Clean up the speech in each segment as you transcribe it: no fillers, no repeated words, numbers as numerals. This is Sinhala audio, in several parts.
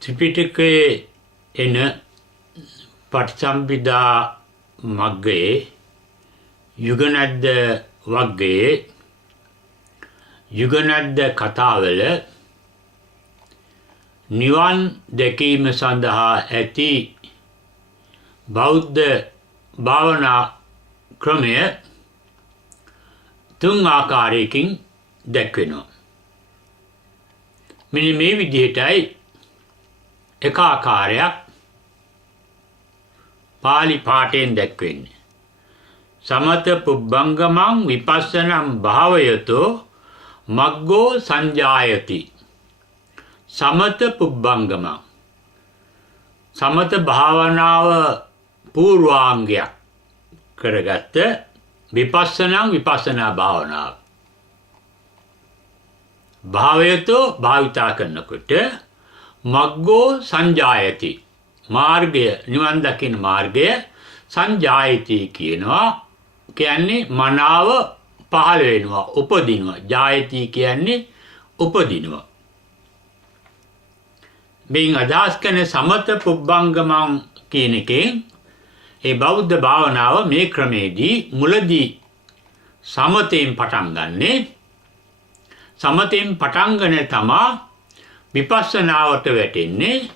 ත්‍රිපිටකයේ එන පටිසම්භිදා මග්ගයේ යුගනද්ද වග්ගයේ යුගනද්ද කතාවල නිවන් දැකීම සඳහා ඇති බෞද්ධ භාවනා ක්‍රමය තුන් ආකාරයකින් දැක්වෙනවා. මෙන්න මේ විදිහටයි එක ආකාරයක් පාලි පාඨයෙන් දැක්වෙන්නේ. සමත පුබ්බංගමං විපස්සනං භාවයතෝ මග්ගෝ සංජායති. සමත පුබ්බංගමං සමත භාවනාව පූර්වාංගයක් කරගත්ත විපස්සනා භාවනාව. භාවයතෝ භාවිතා කරනකොට මග්ගෝ සංජායති මාර්ගය නිවන් දකින මාර්ගය සංජායති කියනවා. කියන්නේ මනාව පහළ වෙනවා උපදිනවා. ජායති කියන්නේ උපදිනවා. මේන් අදහස් කරන සමත පුබ්බංගමං කියන එකෙන් ඒ බෞද්ධ භාවනාව මේ ක්‍රමේදී මුලදී සමතෙන් පටන් ගන්නේ. සමතෙන් පටන් ගන්න තමා විපස්සනාවට වැටෙන්නේ.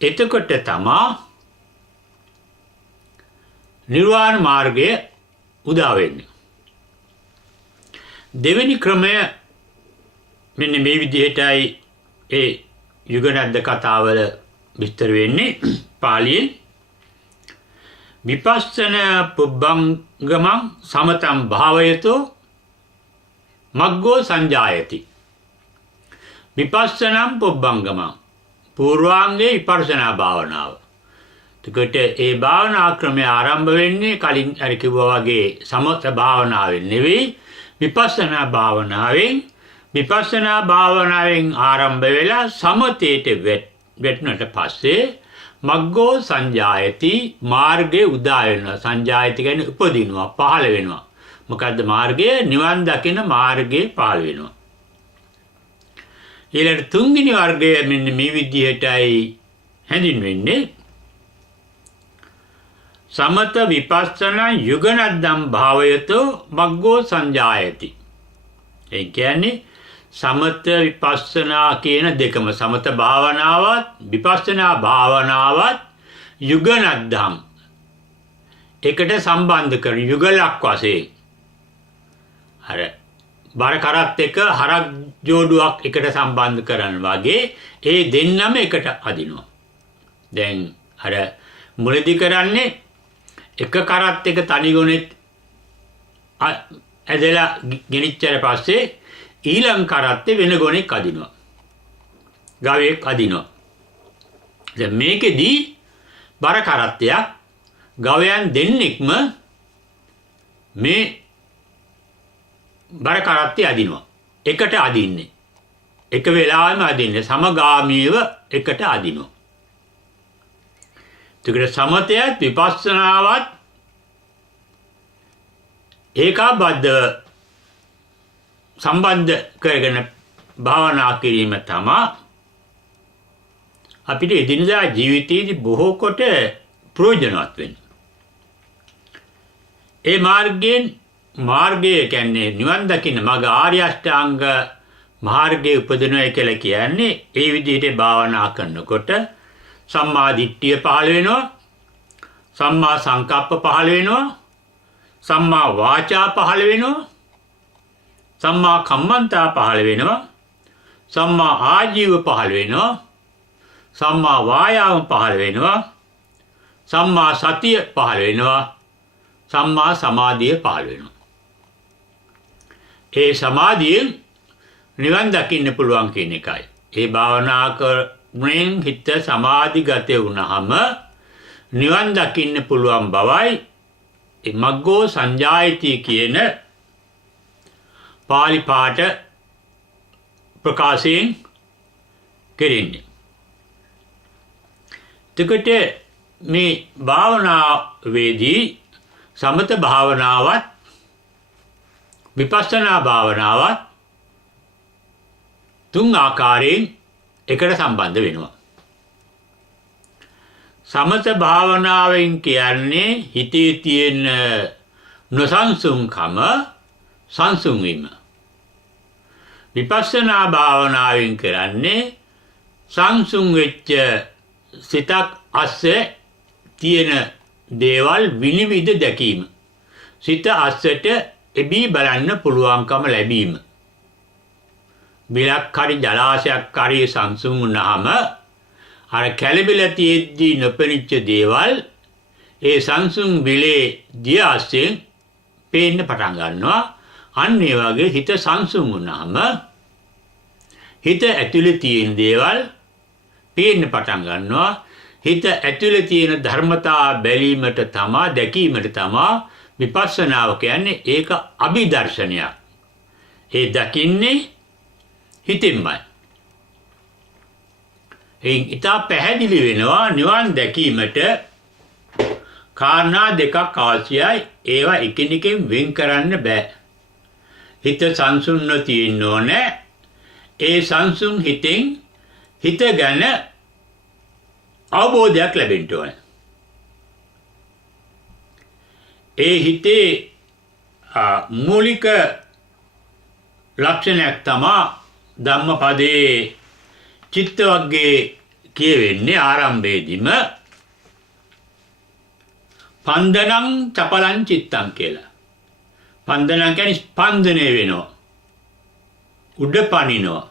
එතකොට තමා නිර්වාණ මාර්ගය උදා වෙන්නේ. දෙවෙනි ක්‍රමය මෙන්න මේ විදිහටයි ඒ යුගනද්ද කතාවල විස්තර වෙන්නේ පාලියෙන්. විපස්සන පුබ්බංගමං සමතං භාවයතෝ මග්ගෝ සංජායති. විපස්සනං පුබ්බංගමං පූර්වාංගයේ විපස්සනා භාවනාව. එතකොට ඒ භාවනා ක්‍රමය ආරම්භ වෙන්නේ කලින් අර කිව්වා වගේ සමත භාවනාවෙන් නෙවෙයි විපස්සනා භාවනාවෙන්. විපස්සනා භාවනාවෙන් ආරම්භ වෙලා සමතේට වැටුණට පස්සේ මග්ගෝ සංජායති මාර්ගයේ උදා වෙනවා. සංජායති කියන්නේ උපදිනවා පහළ වෙනවා. මොකද්ද මාර්ගය? නිවන් දකින මාර්ගයේ පහළ වෙනවා. ඊළඟ තුන්වෙනි වර්ගය මෙන්න මේ විදිහටයි හැඳින්වෙන්නේ. සමත විපස්සනා යුගනද්දම් භාවයතෝ මග්ගෝ සංජායති. ඒ කියන්නේ සමත විපස්සනා කියන දෙකම සමත භාවනාවත් විපස්සනා භාවනාවත් යුගනද්දම් එකට සම්බන්ධ කරන යුගලක් වශයෙන් අර බර කරත් එක හරක් ජෝඩුවක් එකට සම්බන්ධ කරන වගේ ඒ දෙන්නම එකට අදිනවා. දැන් අර මුලදී කරන්නේ එක කරත් එක තනි ගොනෙත් ඇදලා ගෙනිච්චට පස්සේ ඊළඟ කරත්තේ වෙන ගොනෙක් අදිනවා. ගවයෙක් අදිනවා. දැන් මේකෙදී බර කරත්තයක් ගවයන් දෙන්නෙක්ම මේ බර කරත්තේ අදිනවා. එකට අදින්නේ. එක වෙලාවෙම අදින්නේ සමගාමීව එකට අදිනවා. ඒකට සමතයත් විපස්සනාවත් ඒකාබද්ධ සම්බන්ධ කරගෙන භාවනා කිරීම තමයි අපිට එදිනදා ජීවිතයේදී බොහෝ කොට ප්‍රයෝජනවත් වෙන්නේ. ඒ මාර්ගය කියන්නේ නිවන් දකින්න මඟ ආර්ය අෂ්ටාංග මාර්ගයේ උපදිනවා කියලා කියන්නේ ඒ විදිහට භාවනා කරනකොට සම්මා දිට්ඨිය පහළ වෙනවා. සම්මා සංකප්ප පහළ වෙනවා. සම්මා වාචා පහළ වෙනවා. සම්මා කම්මන්තා පහළ වෙනවා. සම්මා ආජීව පහළ වෙනවා. සම්මා වායාම පහළ වෙනවා. සම්මා සතිය පහළ වෙනවා. සම්මා සමාධිය පහළ වෙනවා. ඒ සමාධියෙන් නිවන් දකින්න පුළුවන් කියන එකයි. ඒ භාවනා කරමින් හිත සමාධිගත වුණාම නිවන් දකින්න පුළුවන් බවයි ඒ මග්ගෝ සංජායති කියන පාලි පාඨ ප්‍රකාශයෙන් කෙරෙන්නේ. එතකොට මේ භාවනාවේදී සමත භාවනාවත් විපස්සනා භාවනාවත් තුන් ආකාරයෙන් එකට සම්බන්ධ වෙනවා. සමත භාවනාවෙන් කියන්නේ හිතේ තියෙන නොසන්සුන්කම සංසුන් වීම. විපස්සනා භාවනාවෙන් කරන්නේ සංසුන් වෙච්ච සිතක් අස්සේ තියෙන දේවල් විනිවිද දැකීම. සිත අස්සට එබී බලන්න පුළුවන්කම ලැබීම. බිලක් හරි ජලාශයක් හරි සංසුන් වුණාම අර කැළඹිලා තියෙද්දී නොපෙනිච්ච දේවල් ඒ සංසුන් බිලේ දිය අස්සෙන් පේන්න පටන් ගන්නවා. අන්න ඒ වගේ හිත සංසුන් වුණාම හිත ඇතුලේ තියෙන දේවල් පේන්න පටන් ගන්නවා. හිත ඇතුලේ තියෙන ධර්මතා බැලීමට තමා දැකීමට තමා විපස්සනාව කියන්නේ. ඒක අභිදර්ශනයක්. ඒ දකින්නේ හිතින්මයි. එයින් ඉතා පැහැදිලි වෙනවා නිවන් දැකීමට කාරණා දෙකක් අවශ්‍යයි. ඒවා එකිනෙකින් වෙන් කරන්න බෑ. හිත සංසුන්ව තියෙන්න ඕනේ. ඒ සංසුන් හිතෙන් හිත ගැන අවබෝධයක් ලැබෙන්න ඕනේ. ඒ හිතේ මූලික ලක්ෂණයක් තමා ධම්මපදයේ චිත්ත වර්ගයේ කියවෙන්නේ ආරම්භයේදීම පන්දනං චපලං චිත්තං කියලා. පන්දනං කියන්නේ ස්පන්දනය වෙනවා. උඩ පනිනවා.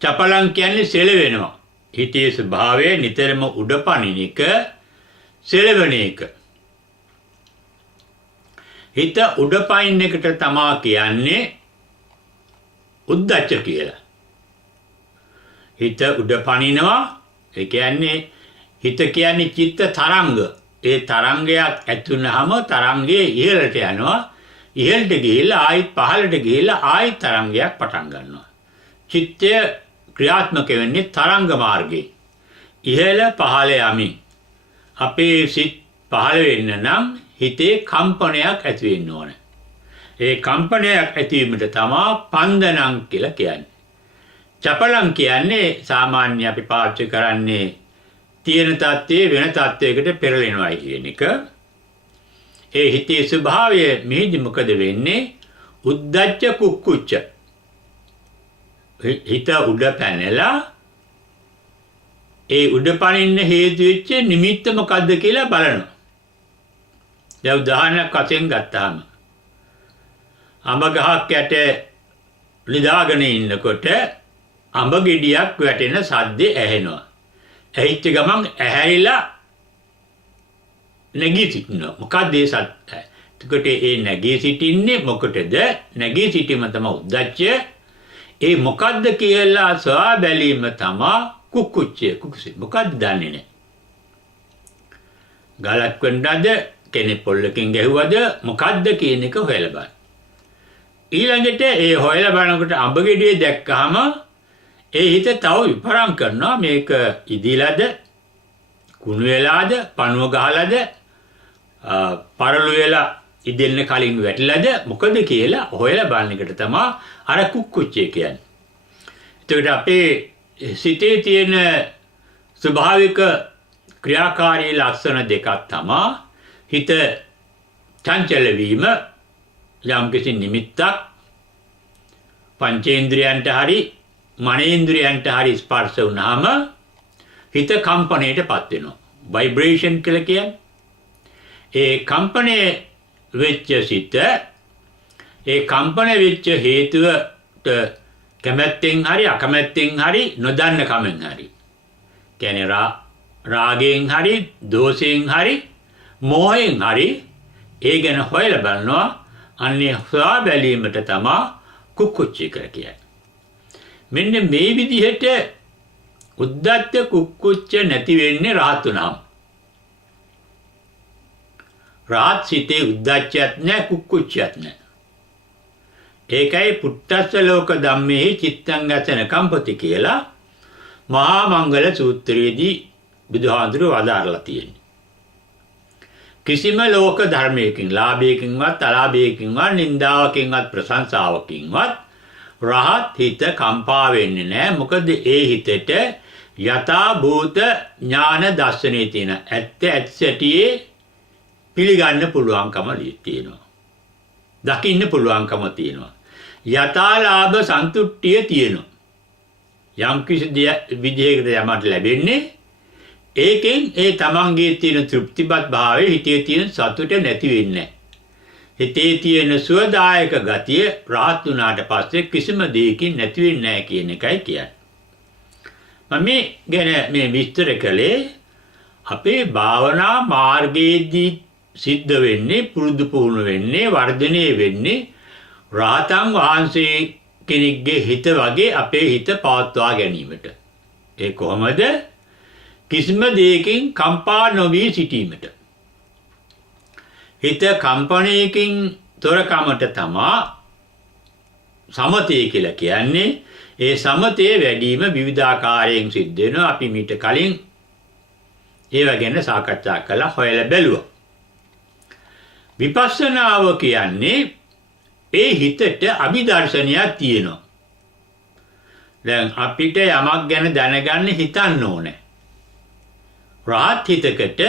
චපලං කියන්නේ සෙලවෙනවා. හිතේ ස්වභාවය නිතරම උඩ පනින එක, සෙලවෙන එක. හිත උඩ පනින එකට තමා කියන්නේ උද්දච්ච කියලා. හිත උඩ පනිනවා. ඒ කියන්නේ හිත කියන්නේ චිත්ත තරංග. ඒ තරංගයක් ඇතුණාම තරංගයේ ඉහළට යනවා. ඉහළට ගිහිල්ලා ආයෙත් පහළට ගිහිල්ලා ආයෙත් තරංගයක් පටන් ගන්නවා. චිත්තය ක්‍රියාත්මක වෙන්නේ තරංග මාර්ගයේ. ඉහළ පහළ යමින්. අපේ සිත් පහළ වෙන්න නම් හිතේ කම්පනයක් ඇති වෙන්න ඕනේ. ඒ කම්පනයක් ඇතිවීමට තමා පන්දනං කියලා කියන්නේ. චපලං කියන්නේ සාමාන්‍ය අපි පාවිච්චි කරන්නේ තියෙන තත්ත්වයේ වෙන තත්ත්වයකට පෙරලෙනවායි කියන එක. ඒ හිතේ ස්වභාවය මෙහිදී මොකද වෙන්නේ? උද්දච්ච කුක්කුච්ච. හිත උඩ පැනලා ඒ උඩ පනින්න හේතු වෙච්ච නිමිත්ත මොකද්ද කියලා බලනවා. දැන් උදාහරණයක් වශයෙන් ගත්තාම අඹ ගහක් යට නිදාගෙන ඉන්නකොට අඹ ගෙඩියක් වැටෙන සද්දේ ඇහෙනවා. ඇහිච්ච ගමන් ඇහැරිලා නැගී සිටිනවා. මොකක්ද ඒ සද්ද? එතකොට ඒ නැගී සිටින්නේ මොකටද? නැගී සිටීම තමයි උද්දච්චය. ඒ මොකද්ද කියලා සොයා බැලීම තමයි කුක්කුච්චය. කුක්කුච්චය මොකද්ද දන්නේ නැහැ. ගලක් වෙන්නද කෙනෙක් පොල්ලකින් ගැහුවද මොකද්ද කියන එක හොයලා බලන්න. ඊළඟට ඒ හොයලා බලනකොට අඹ ගෙඩිය දැක්කහම ඒ හිත තව විපරම් කරනවා. මේක ඉදිලාද කුණු වෙලාද පණුව ගහලාද පරළු වෙලා ඉදෙන්න කලින් වැටිලාද මොකද කියලා හොයලා බලන එකට තමයි අර කුක්කුච්චය කියන්නේ. එතකොට අපේ සිතේ තියෙන ස්වභාවික ක්‍රියාකාරී ලක්ෂණ දෙකක් තමයි හිත චංචල වීම. යම්කිසි නිමිත්තක් පංචේන්ද්‍රයන්ට හරි මනේන්ද්‍රයන්ට හරි ස්පර්ශ වුණාම හිත කම්පණයටපත් වෙනවා. ভাইබ්‍රේෂන් කියලා කියන්නේ. ඒ කම්පණය වෙච්ච සිත ඒ කම්පන වෙච්ච හේතුවට කැමැත්තෙන් හරි අකමැත්තෙන් හරි නොදන්න කමෙන් හරි කියන්නේ රාගයෙන් හරි දෝෂයෙන් හරි මෝහයෙන් හරි ඒ ගැන හොයලා බලනවා. අන්නේ හොයා බැලීමට තමයි කුක්කුච්චය කියලා කියන්නේ. මෙන්න මේ විදිහට උද්දච්ච කුක්කුච්ච නැති වෙන්නේ රහත් වුණාම. රහත් සිතේ උද්දච්චයක් නැහැ කුක්කුච්චයක් නැහැ. ඒකයි පුත්තස්ස ලෝක ධම්මේ චිත්තං ගතන කම්පති කියලා මහා මංගල සූත්‍රයේදී බුදුහාඳුරු වදාරලා තියෙනවා. කිසිම ලෝක ධර්මයකින් ලාභයකින්වත් අලාභයකින්වත් නින්දාවකින්වත් ප්‍රශංසාවකින්වත් රහත් හිත කම්පා වෙන්නේ නැහැ. මොකද ඒ හිතට යථා භූත ඥාන දර්ශනේ තියෙන ඇත්ත ඇත්තටියේ පිළිගන්න පුළුවන්කම තියෙනවා. දකින්න පුළුවන්කම තියෙනවා. යථාලාභ සන්තුට්ඨිය තියෙනවා. යම් කිසි විදිහකට යමක් ලැබෙන්නේ ඒකෙන් ඒ තමන්ගේ තියෙන තෘප්තිපත් භාවයේ හිතේ තියෙන සතුට නැති වෙන්නේ. හිතේ තියෙන සුවදායක ගතිය රාහත් වුණාට පස්සේ කිසිම දෙයකින් නැති වෙන්නේ නැහැ කියන එකයි කියන්නේ. මම මේ විස්තර කළේ අපේ භාවනා මාර්ගයේදී සිද්ධ වෙන්නේ පුරුදු පුහුණු වෙන්නේ වර්ධනය වෙන්නේ රාතන් වහන්සේ කෙනෙක්ගේ හිත වගේ අපේ හිත පවත්වා ගැනීමට. ඒ කොහොමද? කිසිම දෙයකින් කම්පා නොවී සිටීමට. හිත කම්පණයකින් තොරකමට තමා සමතය කියලා කියන්නේ. ඒ සමතේ වැඩිම විවිධාකාරයෙන් සිද්ධ වෙනවා. අපි මීට කලින් ඒව ගැන සාකච්ඡා කළා, හොයලා බැලුවා. විපස්සනාව කියන්නේ ඒ හිතට අභිදර්ශනයක් තියෙනවා. දැන් අපිට යමක් ගැන දැනගන්න හිතන්න ඕනේ. රාහත් හිතකට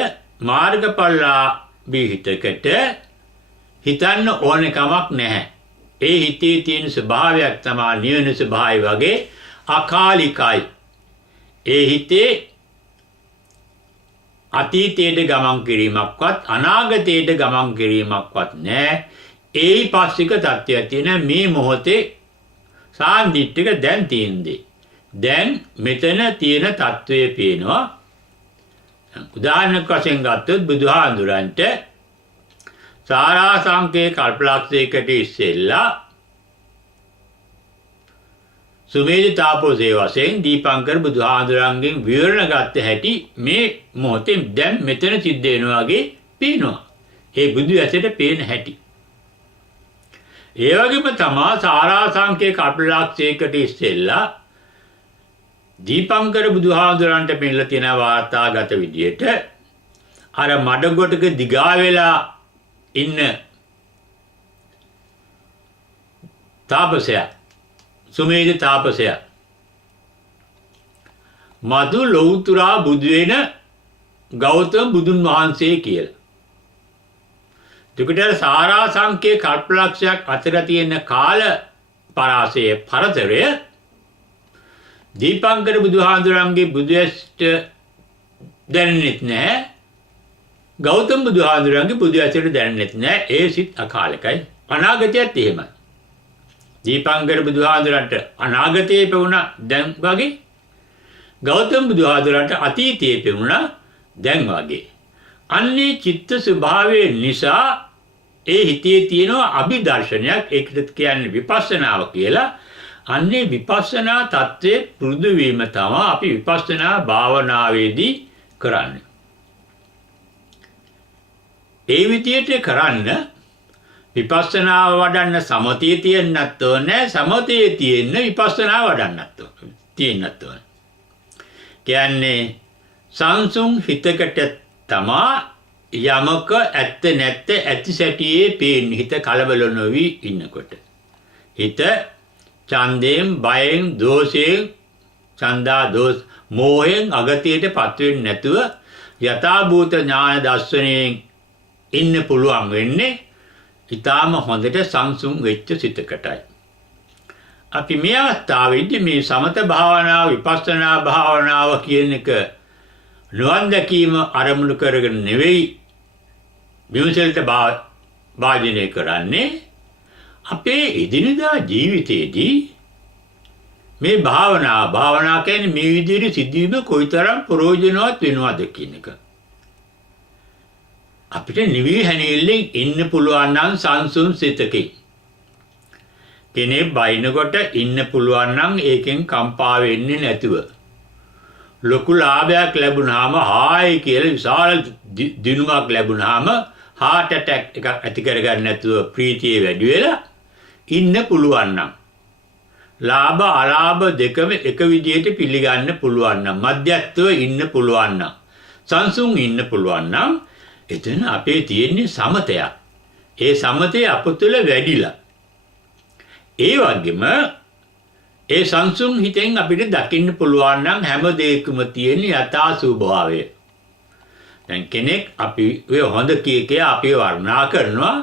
මාර්ගඵලලාභී හිතකට හිතන්න ඕන කමක් නැහැ. ඒ හිතේ තියෙන ස්වභාවයක් තමයි නිවන ස්වභාවය වගේ අකාලිකයි. ඒ හිතේ අතීතයට ගමන් කිරීමක්වත් අනාගතයට ගමන් කිරීමක්වත් නැහැ. ඒහි පාස්සික තත්ත්වයක් තියෙන මේ මොහොතේ සාන්දිටික දැන් තියෙන්නේ. දැන් මෙතන තියෙන තත්ත්වය පේනවා. උදාහරණයක් වශයෙන් ගත්තොත් බුදුහාඳුරන්ට සාරාංශකේ කල්පලක්ෂයකට ඉස්සෙල්ලා සුමේධ තාපෝසේ වශයෙන් දීපංකර බුදුහාඳුරන්ගෙන් විවරණ ගත්ත හැටි මේ මොහොතේ දැන් මෙතන සිද්ධ වෙනවා වගේ පේනවා. ඒ බුදු ඇසට පේන හැටි. ඒ වගේම තමයි සාරාංශකේ කල්පලක්ෂයකට ඉස්සෙල්ලා දීපංකර බුදුහාඳුරන්ට පෙන්නලා තියෙන වාර්තාගත විදියට අර මඩගොඩක දිගා වෙලා ඉන්න තාපසයා සුමේධ තාපසයා මధు ලෞතුරා බුදු වෙන ගෞතම බුදුන් වහන්සේ කියලා. දෙකට සාරාංශකේ කල්පලක්ෂයක් අතර තියෙන කාල පරාසයේ පරතරය දීපංකර බුදුහාඳුරන්ගේ බුදුඇසට දැනෙන්නෙත් නැහැ. ගෞතම බුදුහාඳුරන්ගේ බුදුඇසට දැනෙන්නෙත් නැහැ. ඒ සිත් අකාලිකයි. අනාගතයත් එහෙමයි. දීපංකර බුදුහාඳුරන්ට අනාගතයේ පෙවුණා දැන් වගේ. ගෞතම බුදුහාඳුරන්ට අතීතයේ පෙවුණා දැන් වගේ. අන්නේ චිත්ත ස්වභාවය නිසා ඒ හිතේ තියෙන අභිදර්ශනයක් ඒකට කියන්නේ විපස්සනාව කියලා. අන්නේ විපස්සනා තත්ත්වයේ පුරුදු වීම තමයි අපි විපස්සනා භාවනාවේදී කරන්නේ. ඒ විදියට කරන්න විපස්සනාව වඩන්න සමතේ තියෙන්නත් ඕනේ, සමතේ තියෙන්න විපස්සනා වඩන්නත් ඕනේ. තියෙන්නත් ඕනේ. කියන්නේ සංසුන් හිතකට තමා යමක ඇත්ත නැත්ත ඇති සැටියේ පේන්නේ. හිත කලබල නොවි ඉන්නකොට. හිත ඡන්දයෙන්, බයෙන්, දෝෂයෙන්, ඡන්දා දෝෂ මෝහයෙන් අගතියට පත් වෙන්නේ නැතුව යථාභූත ඥාන දර්ශනයෙන් ඉන්න පුළුවන් වෙන්නේ ඊටාම හොඳට සංසුන් වෙච්ච සිතකටයි. අපි මේ අවස්ථාවේදී මේ සමත භාවනාව, විපස්සනා භාවනාව කියන එක නුවන් දැකීම අරමුණු කරගෙන නෙවෙයි විමසලට වාජනය කරන්නේ. අපේ එදිනෙදා ජීවිතයේදී මේ භාවනා කියන්නේ මේ විදිහට සිදුවීම කොයිතරම් ප්‍රයෝජනවත් වෙනවද කියන එක. අපිට නිවි හැනෙල්ලෙන් ඉන්න පුළුවන් නම් සංසුන් සිතකින්. කෙනෙක් බයිනකොට ඉන්න පුළුවන් නම් ඒකෙන් කම්පා වෙන්නේ නැතුව. ලොකු ලාභයක් ලැබුණාම හායි කියලා විශාල දිනුමක් ලැබුණාම heart attack එකක් ඇති කරගන්න නැතුව ප්‍රීතිය වැඩි වෙලා ඉන්න පුළුවන් නම් ලාභ අලාභ දෙකම එක විදිහට පිළිගන්න පුළුවන් නම් මධ්‍යස්ථව ඉන්න පුළුවන් නම් සංසුන් ඉන්න පුළුවන් නම් එතන අපේ තියෙන්නේ සමතයක්. ඒ සමතේ අප තුළ වැඩිලා. ඒ වගේම ඒ සංසුන් හිතෙන් අපිට දකින්න පුළුවන් නම් හැම දෙයකම තියෙන යථා ස්වභාවය. දැන් කෙනෙක් අපි ඔය හොඳ කීකේ අපි වර්ණනා කරනවා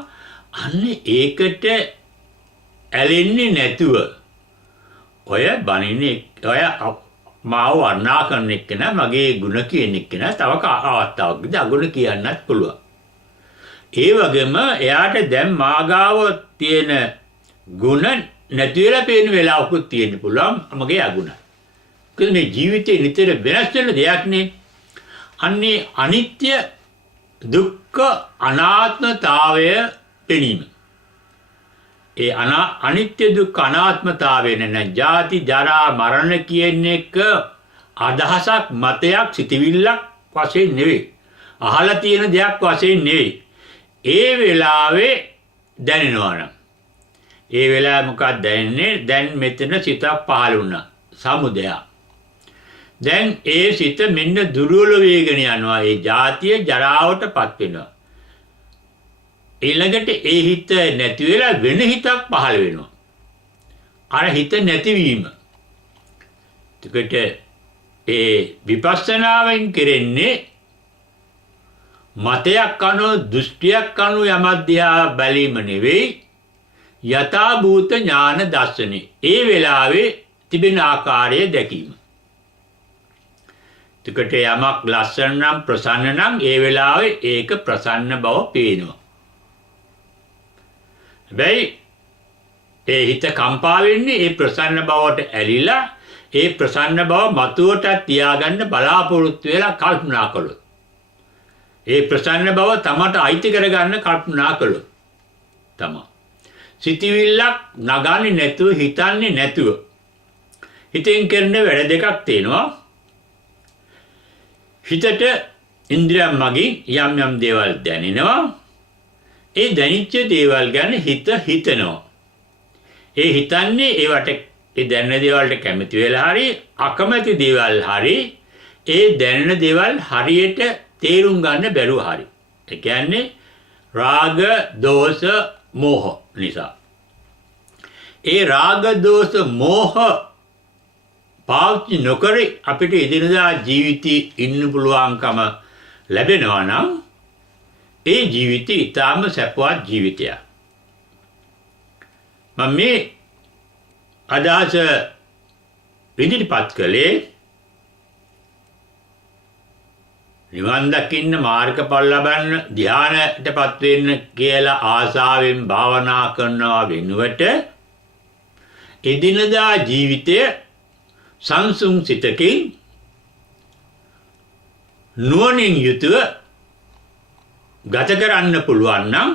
අන්න ඒකට ඇලෙන්නේ නැතුව ඔය බණින්නේ ඔය මාව වර්ණනා කරන එක්කන මගේ ಗುಣ කියන එක්කන තව අවස්ථාවකදී අගුණ කියන්නත් පුළුවන්. ඒ වගේම එයාට දැන් මාගාව තියෙන ಗುಣ නැති වෙලා පේන වෙලාවකුත් තියෙන්න පුළුවන් මගේ අගුණ. මොකද මේ ජීවිතේ නිතර වෙනස් වෙන දෙයක් නේ. අන්නේ අනිත්‍ය දුක්ඛ අනාත්මතාවය පෙනීම. ඒ අනිත්‍ය දුක්ඛ අනාත්මතාවය නැත්නම් ජාති ජරා මරණ කියන එක අදහසක් මතයක් සිතවිල්ලක් වශයෙන් නෙවෙයි. අහලා තියෙන දෙයක් වශයෙන් නෙවෙයි. ඒ වෙලාවේ දැනෙනවා නම් ඒ වෙලාව මොකක්ද දැනෙන්නේ? දැන් මෙතන සිතක් පහළ වුණා. සමුදය. දැන් ඒ සිත මෙන්න දුර්වල වේගන යනවා. ඒ ජාතිය ජරාවටපත් වෙනවා. ඊළඟට ඒ හිත නැති වෙලා වෙන හිතක් පහළ වෙනවා. අර හිත නැතිවීම. ඒකට ඒ විපස්සනාවෙන් කරන්නේ මතයක් අනුව දෘෂ්ටියක් අනුව යමද්දියා බැලීම නෙවෙයි යථා භූත ඥාන දර්ශනේ. ඒ වෙලාවේ තිබෙන ආකාරය දැකීම. ඒකට යමක් ලස්සන නම් ප්‍රසන්න නම් ඒ වෙලාවේ ඒක ප්‍රසන්න බව පේනවා. හැබැයි ඒ හිත කම්පා වෙන්නේ ඒ ප්‍රසන්න බවට ඇලිලා ඒ ප්‍රසන්න බව මතුවට තියාගන්න බලාපොරොත්තු වෙලා කල්පනා කළොත්. ඒ ප්‍රසන්න බව තමට අයිති කරගන්න කල්පනා කළොත් තමයි. සිතවිල්ලක් නගන්නේ නැතුව හිතන්නේ නැතුව හිතෙන් කරන වැඩ දෙකක් තියෙනවා. හිතට ඉන්ද්‍රියන් මගින් යම් යම් දේවල් දැනෙනවා. ඒ දැනිච්ච දේවල් ගැන හිත හිතනවා. ඒ හිතන්නේ ඒවට ඒ දැනෙන දේවල්ට කැමති වෙලා හරි අකමැති දේවල් හරි ඒ දැනෙන දේවල් හරියට තේරුම් ගන්න බැරුව හරි. ඒ කියන්නේ රාග දෝෂ මෝහ නිසා. ඒ රාග දෝෂ මෝහ පාවිච්චි නොකර අපිට එදිනදා ජීවිතේ ඉන්න පුළුවන්කම ලැබෙනවා නම් ඒ ජීවිතය ඉතාම සැපවත් ජීවිතයක්. මම මේ අදහස ඉදිරිපත් කළේ නිවන් දකින්න මාර්ගඵල ලබන්න ධ්‍යානයටපත් වෙන්න කියලා ආසාවෙන් භාවනා කරනවා වෙනුවට එදිනදා ජීවිතය සංසුන් සිතකින් නුවණින් යුතුව ගත කරන්න පුළුවන් නම්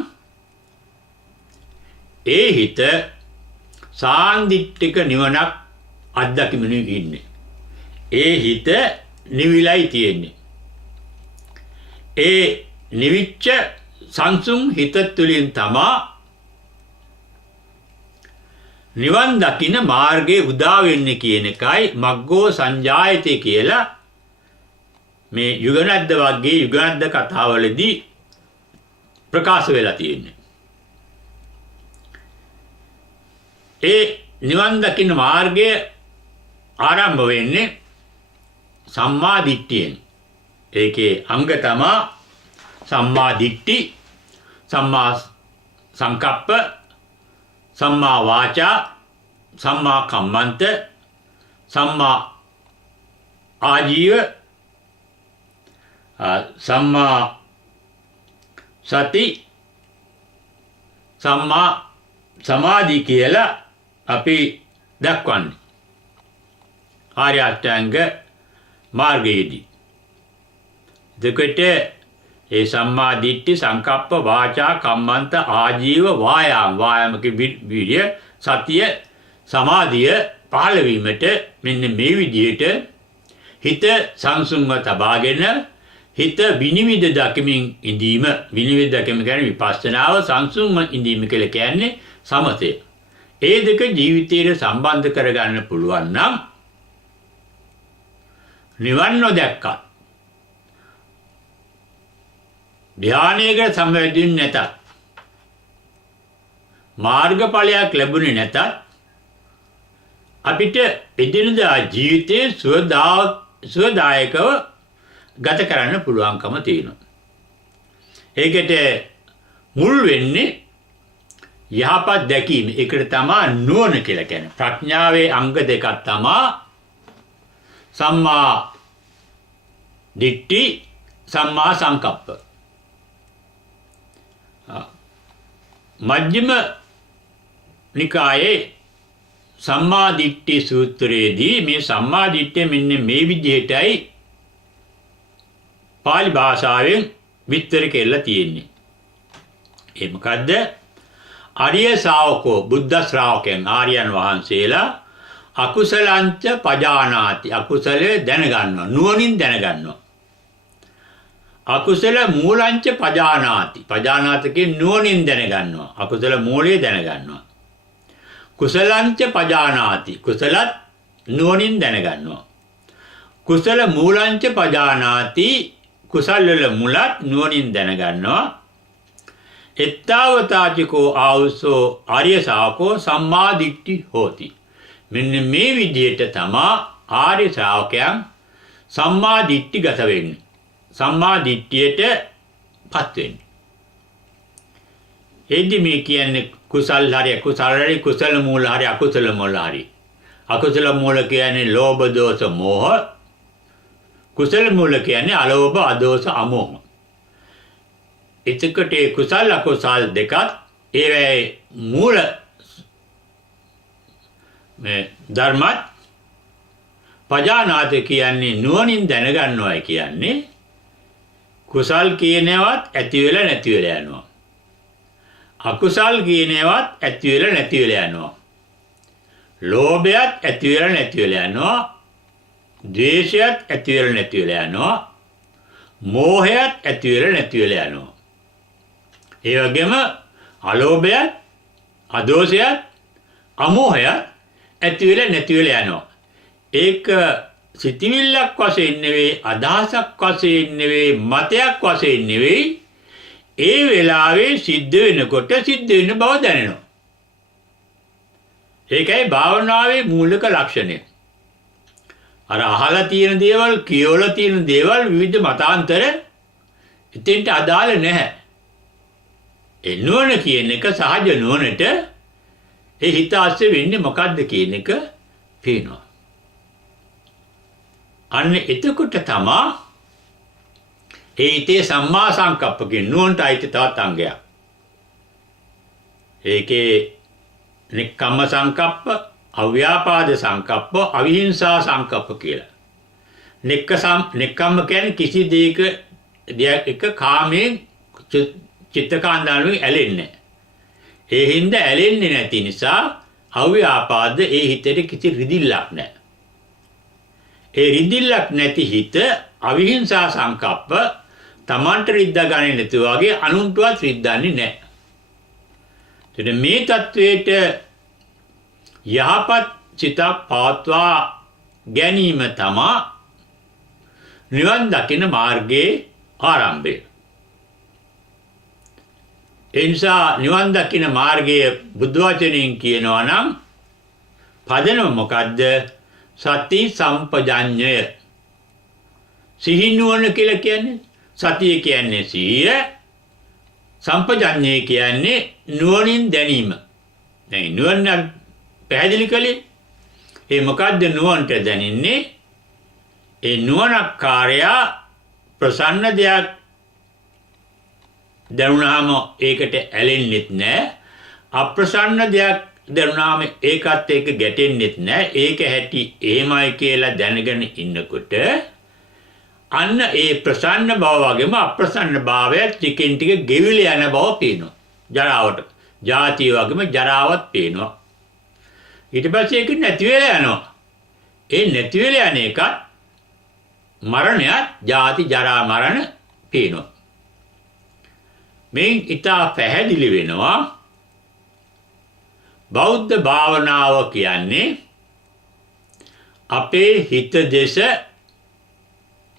ඒ හිත සාන්දිටික නිවනක් අත්දැකීමෙන් ඉන්නේ. ඒ හිත නිවිලයි තියෙන්නේ. ඒ නිවිච්ච සංසුන් හිත තුළින් තමා නිවන් දකින්න මාර්ගයේ උදා වෙන්නේ කියන එකයි මග්ගෝ සංජායතේ කියලා මේ යුගනද්ද වර්ගයේ යුගනද්ද කතාවලදී ප්‍රකාශ වෙලා තියෙන්නේ. ඒ නිවන් දකින්න මාර්ගය ආරම්භ වෙන්නේ සම්මා දිට්ඨියෙන්. ඒකේ අංග තමයි සම්මා දිට්ඨි, සම්මා සංකප්ප, සම්මා වාචා, සම්මා කම්මන්ත, සම්මා ආජීව, සම්මා සති, සම්මා සමාධි කියලා අපි දක්වන්නේ ආර්ය අෂ්ටාංග මාර්ගයේදී. දෙකට ඒ සම්මා දිට්ඨි, සංකප්ප, වාචා, කම්මන්ත, ආජීව, වායාම විරිය, සතිය, සමාධිය පහළ වීමට මෙන්න මේ විදිහට හිත සංසුන්ව තබාගෙන හිත විනිවිද දකිමින් ඉඳීම. විනිවිද දකිම කියන්නේ විපස්සනාව, සංසුන්ව ඉඳීම කියලා කියන්නේ සමතය. ඒ දෙක ජීවිතයට සම්බන්ධ කරගන්න පුළුවන් නම් නිවන් නොදැක්කත් ධ්‍යානයකට සම්බන්ධින් නැතත් මාර්ගඵලයක් ලැබුණේ නැතත් අපිට එදිනදා ජීවිතයේ සුවදායකව ගත කරන්න පුළුවන්කම තියෙනවා. ඒකට මුල් වෙන්නේ යහපත් දැකීම. ඒකට තමයි නුවණ කියලා කියන්නේ. ප්‍රඥාවේ අංග දෙකක් තමයි සම්මා දිට්ඨි, සම්මා සංකප්ප. මජ්ක්‍ධිම නිකායේ සම්මා දිට්ඨි සූත්‍රයේදී මේ සම්මා දිට්ඨිය මෙන්න මේ විදිහටයි පාලි භාෂාවෙන් විස්තර කෙරලා තියෙන්නේ. ඒ මොකද්ද? ආර්ය ශාවකෝ, බුද්ධ ශ්‍රාවකයන්, ආර්යයන් වහන්සේලා අකුසලංච පජානාති, අකුසලයේ දැනගන්නවා, නුවණින් දැනගන්නවා. අකුසල මූලංච පජානාති, පජානාති කියන්නේ නුවණින් දැනගන්නවා, අකුසල මූලය දැනගන්නවා. කුසලංච පජානාති, කුසලත් නුවණින් දැනගන්නවා. කුසල මූලංච පජානාති, කුසල වල මුලත් නුවණින් දැනගන්නවා. එත්තාවතාචිකෝ ආවුසෝ ආර්ය ශාවකෝ සම්මා දිට්ඨි හෝති. මෙන්න මේ විදිහට තමයි ආර්ය ශ්‍රාවකයන් සම්මා දිට්ඨිගත වෙන්නේ. සම්මා දිට්ඨියටපත් වෙන්නේ. එදි මේ කියන්නේ කුසල් හරි අකුසල් හරි, කුසල මූල හරි අකුසල මූල හරි. අකුසල මූල කියන්නේ ලෝභ දෝෂ මෝහ. කුසල මූල කියන්නේ අලෝභ අදෝෂ අමෝහ. එතකොට කුසල අකුසල් දෙකත් ඒවැයි මූල මේ ධර්මත් පජානාති කියන්නේ නුවණින් දැනගන්නවායි කියන්නේ කුසල් කියනවත් ඇති වෙලා නැති වෙලා යනවා. අකුසල් කියනවත් ඇති වෙලා නැති වෙලා යනවා. ලෝභයත් ඇති වෙලා නැති වෙලා යනවා. ද්වේෂයත් ඇති වෙලා නැති වෙලා යනවා. මෝහයත් ඇති වෙලා නැති වෙලා යනවා. ඒ වගේම අලෝභයත්, අදෝෂයත්, අමෝහයත් ඇති වෙලා නැති වෙලා යනවා. ඒක සිතිවිල්ලක් වශයෙන් නෙවෙයි, අදහසක් වශයෙන් නෙවෙයි, මතයක් වශයෙන් නෙවෙයි. ඒ වෙලාවේ සිද්ධ වෙනකොට සිද්ධ වෙන බව දැනෙනවා. ඒකයි භාවනාවේ මූලික ලක්ෂණය. අර අහලා තියෙන දේවල්, කියවලා තියෙන දේවල්, විවිධ මතාන්තර ඉතින්ට අදාළ නැහැ. ඒ නුවණ කියන එක සහජ නුවණට ඒ හිත ආශ්‍රය වෙන්නේ මොකද්ද කියන එක පේනවා. අන්න එතකොට තමයි ඒ හිතේ සම්මා සංකප්ප කියන නුවණට අයිති තවත් අංගයක්. ඒකේ නික්කම්ම සංකප්ප, අව්‍යාපාද සංකප්ප, අවිහිංසා සංකප්ප කියලා. නික්කම්ම කියන්නේ කිසි දෙයක එක කාමයෙන් චිත්තකාන්දානුවේ ඇලෙන්නේ. ඒ හින්දා ඇලෙන්නේ නැති නිසා අව්‍යාපාද ඒ හිතේ කිසි රිදිල්ලක් නැහැ. ඒ රිදිල්ලක් නැති හිත අවිහිංසා සංකප්ප තමන්ට රිද්දා ගන්නේ නැති වගේ අනුන්ටවත් රිද්දන්නේ නැහැ. එතන මේ தത്വයට යහපත් චිත පවත්වා ගැනීම තමයි නිවන් දකින මාර්ගයේ ආරම්භය. ඒ නිසා නිවන් දකින මාර්ගයේ බුද්ධ වචනයෙන් කියනවා නම් පදනම මොකද්ද? සති සම්පජඤ්ඤය. සිහි නුවණ කියලා කියන්නේ සතිය කියන්නේ සිහිය, සම්පජඤ්ඤය කියන්නේ නුවණින් දැනීම. දැන් නුවණ පැහැදිලි කළේ. ඒ මොකද්ද නුවණට දැනෙන්නේ? ඒ නුවණකාරයා ප්‍රසන්න දෙයක් දැනුණාම ඒකට ඇලෙන්නෙත් නැහැ. අප්‍රසන්න දෙයක් දැනුණාම ඒකත් එක්ක ගැටෙන්නෙත් නැහැ. ඒක හැටි එහෙමයි කියලා දැනගෙන ඉන්නකොට අන්න ඒ ප්‍රසන්න බව වගේම අප්‍රසන්න භාවය ටිකෙන් ටික ගෙවිලා යන බව පේනවා. ජරාවට. ජාතිය වගේම ජරාවත් පේනවා. ඊට පස්සේ ඒක නැති වෙලා යනවා. ඒ නැති වෙලා යන එකත් මරණයත් ජාති ජරා මරණ පේනවා. මේ ඉතා පැහැදිලි වෙනවා බෞද්ධ භාවනාව කියන්නේ අපේ හිත දෙස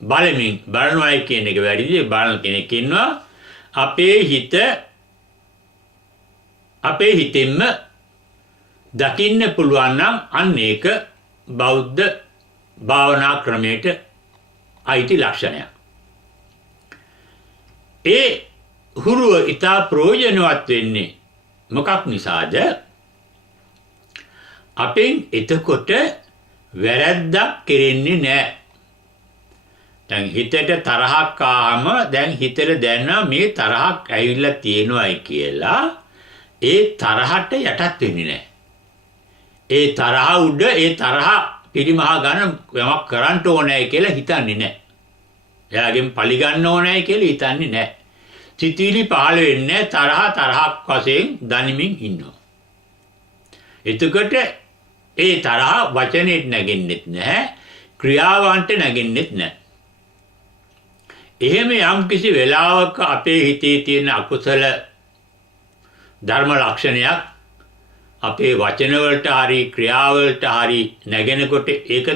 බලමින් බලනවායි කියන එක වැඩිදී බලන කෙනෙක් ඉන්නවා. අපේ හිතෙන්ම දකින්න පුළුවන් නම් අන්න ඒක බෞද්ධ භාවනා ක්‍රමයට අයිති ලක්ෂණයක්. ඒ හුරුව ඉතා ප්‍රයෝජනවත් වෙන්නේ මොකක් නිසාද? අපෙන් එතකොට වැරැද්දක් කෙරෙන්නේ නැහැ. දැන් හිතට තරහක් ආවම දැන් හිතට දැනෙනවා මේ තරහක් ඇවිල්ලා තියෙනවායි කියලා. ඒ තරහට යටත් වෙන්නේ නැහැ. ඒ තරහ උඩ ඒ තරහ පිරිමහා ගන්න යමක් කරන්න ඕනේ කියලා හිතන්නේ නැහැ. එයාගෙන් පලි ගන්න ඕනේ කියලා හිතන්නේ නැහැ. සිතිවිලි පහළ වෙන්නේ තරහක් වශයෙන් දනිමින් ඉන්නවා. එතකොට ඒ තරහ වචනෙට නැගෙන්නෙත් නැහැ, ක්‍රියාවන්ට නැගෙන්නෙත් නැහැ. එහෙම යම් කිසි වෙලාවක අපේ හිතේ තියෙන අකුසල ධර්ම ලක්ෂණයක් අපේ වචන වලට හරි ක්‍රියාවලට හරි නැගෙනකොට ඒක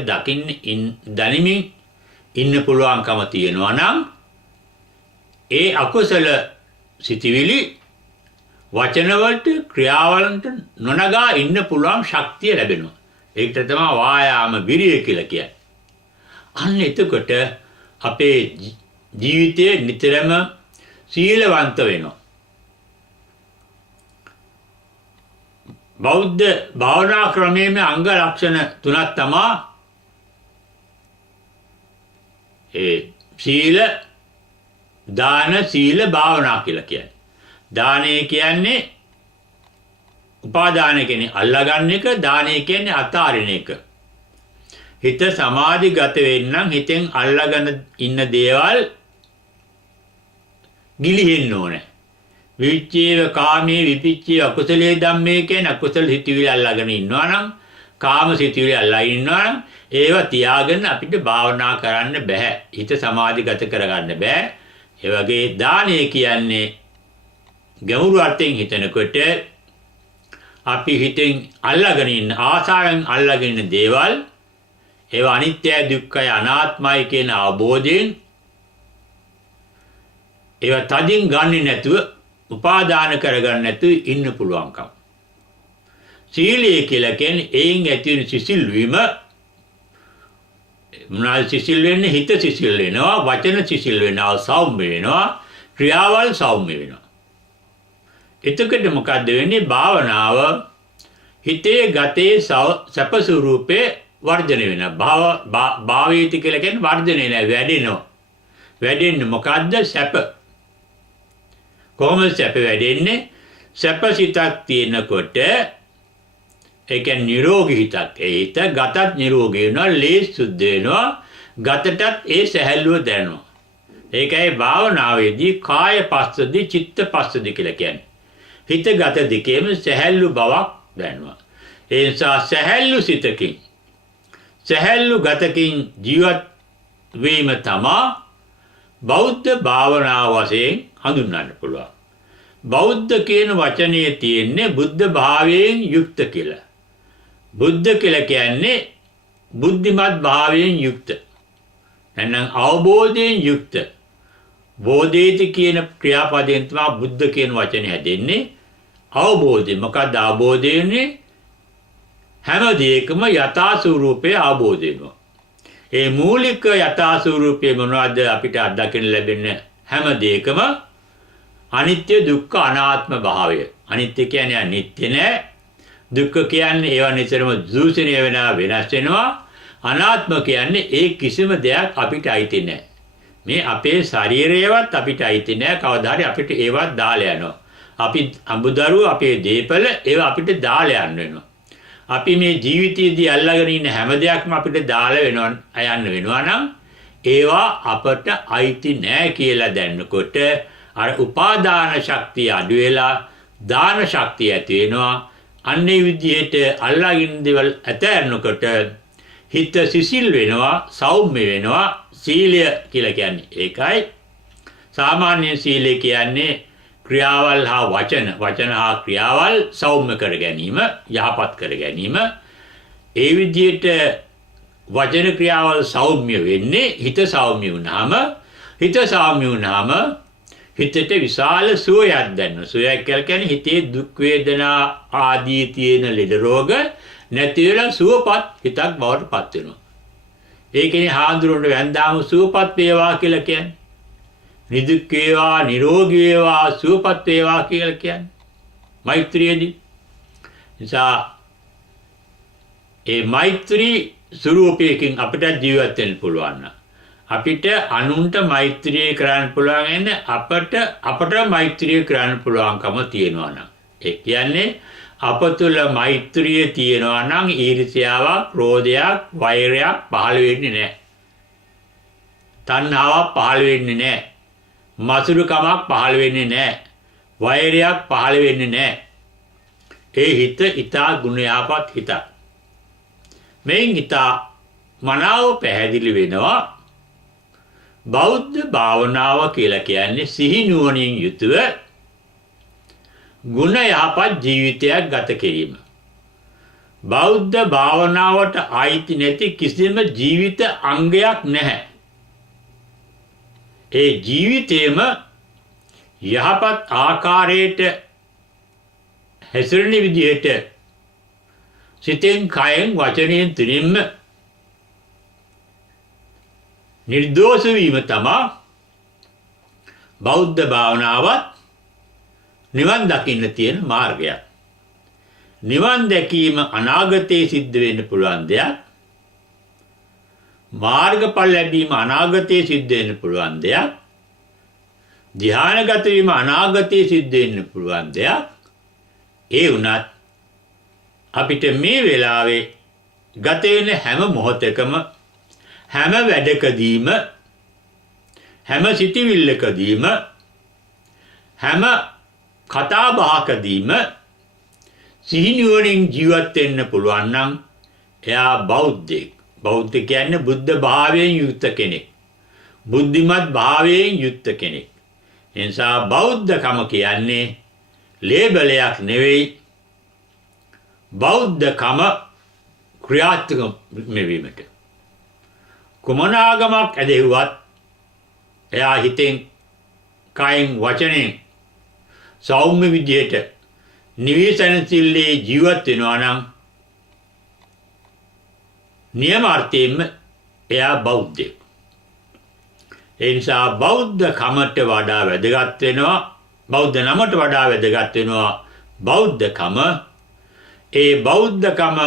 දනිමින් ඉන්න පුළුවන්කම තියෙනවා නම් ඒ අකුසල සිතිවිලි වචන වලට ක්‍රියාවලට නොනගා ඉන්න පුළුවන් ශක්තිය ලැබෙනවා. ඒකට තමයි වායාම විරිය කියලා කියන්නේ. අන්න එතකොට අපේ ජීවිතය නිතරම සීලවන්ත වෙනවා. බෞද්ධ භාවනා ක්‍රමයේ අංග ලක්ෂණ තුනක් තමයි ඒ සීල, දාන, සීල, භාවනා කියලා කියන්නේ. දානය කියන්නේ උපාදාන කියන්නේ අල්ලගන්න එක, දානය කියන්නේ අතාරින එක. හිත සමාධිගත වෙන්නම් හිතෙන් අල්ලගෙන ඉන්න දේවල් ගිලිහෙන්න ඕනේ. විචේව කාමයේ විපිච්චේ අකුසලයේ ධම්මේ කියන අකුසල හිතවිලි අල්ලගෙන ඉන්නවා නම්, කාම සිතවිලි අල්ලා ඉන්නවා නම් ඒව තියාගෙන අපිට භාවනා කරන්න බෑ. හිත සමාධිගත කරගන්න බෑ. ඒ වගේ දානය කියන්නේ ගැඹුරු අර්ථයෙන් හිතනකොට අපි හිතෙන් අල්ලගෙන ඉන්න ආසාවෙන් අල්ලගෙන ඉන්න දේවල් ඒවා අනිත්‍යයි, දුක්ඛයි, අනාත්මයි කියන අවබෝධයෙන් ඒවා තදින් ගන්නේ නැතුව උපාදාන කරගන්න නැතුව ඉන්න පුළුවන්කම. සීලය කියලා කියන්නේ එයින් ඇති වෙන සිසිල් වීම. මොනවාද සිසිල් වෙන්නේ? හිත සිසිල් වෙනවා, වචන සිසිල් වෙනවා, සෞම්‍ය වෙනවා, ක්‍රියාවල් සෞම්‍ය වෙනවා. එතකොට මොකද්ද වෙන්නේ? භාවනාව හිතේ ගතේ සැප ස්වરૂපේ වර්ධනය වෙනවා. භාවීති කියලා කියන්නේ වර්ධනය නෑ, වැඩෙනවා. වැඩෙන්නේ මොකද්ද? සැප. කොහොමද සැප වැඩෙන්නේ? සැප සිතක් තියෙනකොට ඒ කියන්නේ නිරෝගී හිතක්. ඒ හිත ගතත් නිරෝගී වෙනවා, ලේස් සුද්ධ වෙනවා, ගතටත් ඒ සැහැල්ලුව දැනෙනවා. ඒකයි භාවනාවේදී කාය පස්සද්ධි, චිත්ත පස්සද්ධි කියලා කියන්නේ. හිත ගත දෙකේම සැහැල්ලු බවක් දැනෙනවා. ඒ නිසා සැහැල්ලු සිතකින්, සැහැල්ලු ගතකින් ජීවත් වීම තමයි බෞද්ධ භාවනාව වශයෙන් හඳුන්වන්න පුළුවන්. බෞද්ධ කියන වචනේ තියෙන්නේ බුද්ධ භාවයෙන් යුක්ත කියලා. බුද්ධ කියලා කියන්නේ බුද්ධිමත් භාවයෙන් යුක්ත. එහෙනම් අවබෝධයෙන් යුක්ත. බෝධේති කියන ක්‍රියාපදයෙන් තමයි බුද්ධ කියන වචනේ හැදෙන්නේ. අවබෝධය. මොකක්ද අවබෝධය වෙන්නේ? හැම දෙයකම යථා ස්වરૂපේ අවබෝධ වෙනවා. ඒ මූලික යථා ස්වરૂපේ මොනවද අපිට අත්දකින්න ලැබෙන්නේ? හැම දෙයකම අනිත්‍ය, දුක්ඛ, අනාත්ම භාවය. අනිත්‍ය කියන්නේ අනිත්‍ය නෑ. දුක්ඛ කියන්නේ ඒවා නිතරම දූෂණය වෙනවා, වෙනස් වෙනවා. අනාත්ම කියන්නේ ඒ කිසිම දෙයක් අපිට අයිති නෑ. මේ අපේ ශරීරයවත් අපිට අයිති නෑ. කවදා හරි අපිට ඒවත් දාලා යනවා. අපි අඹදරුව අපේ දීපල ඒවා අපිට දාලා යන්න වෙනවා. අපි මේ ජීවිතයේදී අල්ලගෙන ඉන්න හැම දෙයක්ම අපිට දාලා යන්න වෙනවා නම් ඒවා අපට අයිති නෑ කියලා දැනනකොට අර උපාදාන ශක්තිය අඩු වෙලා දාන ශක්තිය ඇති වෙනවා. අන්නේ විදිහට අල්ලාගෙන දේවල් ඇතැරනකොට හිත සිසිල් වෙනවා, සෞම්‍ය වෙනවා. සීලය කියලා කියන්නේ ඒකයි. සාමාන්‍ය සීලය කියන්නේ ක්‍රියාවල් හා වචන හා ක්‍රියාවල් සෞම්‍ය කර ගැනීම, යහපත් කර ගැනීම. ඒ විදිහට වචන ක්‍රියාවල් සෞම්‍ය වෙන්නේ හිත සෞම්‍ය වුණාම. හිත සෞම්‍ය වුණාම හිතට විශාල සුවයක් දැනෙනවා. සුවයක් කියලා කියන්නේ හිතේ දුක් වේදනා ආදී තියෙන ලෙඩ රෝග නැති වෙලා සුවපත් හිතක් බවට පත් වෙනවා. ඒ කියන්නේ හාඳුරන වැන්දාම සුවපත් වේවා කියලා කියන්නේ. නිදුක් වේවා, නිරෝගී වේවා, සුවපත් වේවා කියලා කියන්නේ. මෛත්‍රියදී. නිසා ඒ මෛත්‍රී ස්වරූපයකින් අපිට ජීවත් වෙන්න පුළුවන්. අපිට අනුන්ට මෛත්‍රිය කරන්න පුළුවන් එන්නේ අපට මෛත්‍රිය කරන්න පුළුවන්කම තියෙනවා නම්. ඒ කියන්නේ අප තුළ මෛත්‍රිය තියෙනවා නම් ඊර්ෂ්‍යාවක්, ක්‍රෝධයක්, වෛරයක් පහළ වෙන්නේ නැහැ. තණ්හාවක් පහළ වෙන්නේ නැහැ. මසුරුකමක් පහළ වෙන්නේ නැහැ. වෛරයක් පහළ වෙන්නේ නැහැ. ඒ හිත ඊතා ගුණයාපත් හිතක්. මේන් ඊතා මනාව පැහැදිලි වෙනවා. බෞද්ධ භාවනාව කියලා කියන්නේ සිහි නුවණින් යුතුව ගුණ යහපත් ජීවිතයක් ගත කිරීම. බෞද්ධ භාවනාවට අයිති නැති කිසිම ජීවිත අංගයක් නැහැ. ඒ ජීවිතේම යහපත් ආකාරයට හැසිරෙන විදිහට සිතෙන්, කයෙන්, වචනයෙන් තුලින්ම නිර්දෝෂ වීම තමයි බෞද්ධ භාවනාවත් නිවන් දකින්න තියෙන මාර්ගයක්. නිවන් දැකීම අනාගතයේ සිද්ධ වෙන්න පුළුවන් දෙයක්. මාර්ගඵල ලැබීම අනාගතයේ සිද්ධ වෙන්න පුළුවන් දෙයක්. ධ්‍යානගත වීම අනාගතයේ සිද්ධ වෙන්න පුළුවන් දෙයක්. ඒ වුණත් අපිට මේ වෙලාවේ ගත වෙන හැම මොහොතකම, හැම වැඩකදීම, හැම සිටිවිල්ලකදීම, හැම කතා බහකදීම සිහි නුවණින් ජීවත් වෙන්න පුළුවන් නම් එයා බෞද්ධයෙක්. බෞද්ධ කියන්නේ බුද්ධ භාවයෙන් යුක්ත කෙනෙක්. බුද්ධිමත් භාවයෙන් යුක්ත කෙනෙක්. ඒ නිසා බෞද්ධකම කියන්නේ ලේබලයක් නෙවෙයි. බෞද්ධකම ක්‍රියාත්මක වීමට. කුමන ආගමක් ඇදෙව්වත් එයා හිතෙන්, කයෙන්, වචනෙන් සෞම්‍ය විදියට නිවිසනසිල්ලේ ජීවත් වෙනවා නම් නියමාර්ථයෙන්ම එයා බෞද්ධයෙක්. ඒ නිසා බෞද්ධ කමට වඩා වැදගත් වෙනවා, බෞද්ධ නමට වඩා වැදගත් වෙනවා බෞද්ධකම. ඒ බෞද්ධකම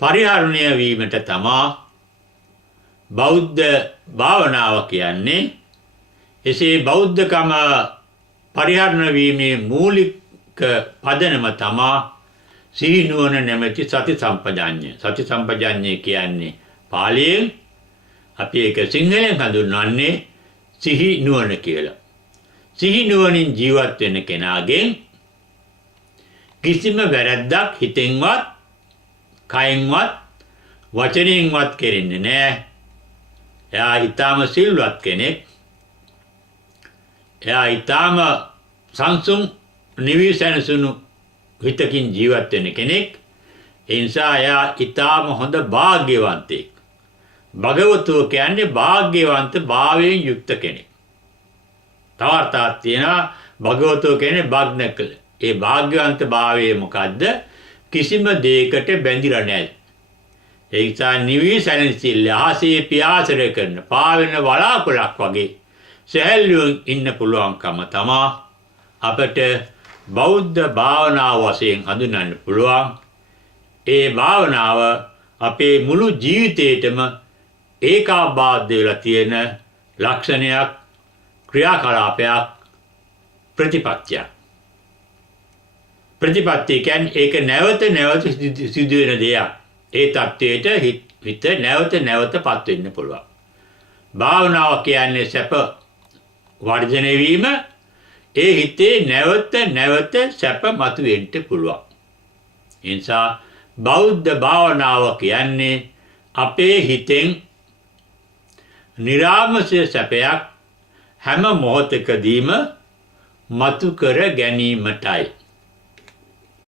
පරිහරණය වීමට තමා බෞද්ධ භාවනාව කියන්නේ. එසේ බෞද්ධකම පරිහරණය වීමේ මූලික පදනම තමා සිහි නුවණ නැමැති සති සම්පජාඤ්ඤය. සති සම්පජාඤ්ඤය කියන්නේ පාලියෙන් අපි ඒක සිංහලෙන් හඳුන්වන්නේ සිහි නුවණ කියලා. සිහි නුවණින් ජීවත් වෙන කෙනාගෙන් කිසිම වැරැද්දක් හිතෙන්වත්, කයෙන්වත්, වචනයෙන්වත් කෙරෙන්නේ නැහැ. එයා ඊටාම සිල්වත් කෙනෙක්. එයා ඊටාම සංසුන් නිවිසනසුණු හිතකින් ජීවත් වෙන කෙනෙක්. ඒ නිසා එයා ඊටාම හොඳ වාග්යවන්තයෙක්. භගවතුෝ කියන්නේ වාග්යවන්ත භාවයෙන් යුක්ත කෙනෙක්. තව අර්ථයක් තියෙනවා භගවතුෝ කියන්නේ භග්නකල. ඒ වාග්යවන්ත භාවය මොකද්ද? කිසිම දෙයකට බැඳිලා නැහැ. ඒ නිසා නිවිසනසිල්ල අහසේ පියාසර කරන පාවෙන වලාකුළක් වගේ සැහැල්ලුවෙන් ඉන්න පුළුවන්කම තමා අපට බෞද්ධ භාවනාව වශයෙන් හඳුන්වන්න පුළුවන්. ඒ භාවනාව අපේ මුළු ජීවිතේටම ඒකාබද්ධ වෙලා තියෙන ලක්ෂණයක්, ක්‍රියාකලාපයක්, ප්‍රතිපත්තියක්. ප්‍රතිපත්තිය කියන්නේ ඒක නැවත නැවත සිදුවෙන දෙයක්. ඒ தത്വයට හිත නැවත නැවතපත් වෙන්න පුළුවන්. භාවනාව කියන්නේ සැප වර්ධනය වීම. ඒ හිතේ නැවත නැවත සැප මතුවෙන්න පුළුවන්. ඒ නිසා බෞද්ධ භාවනාව කියන්නේ අපේ හිතෙන් නිරාමසය සැපයක් හැම මොහොතකදීම මතු කර ගැනීමටයි.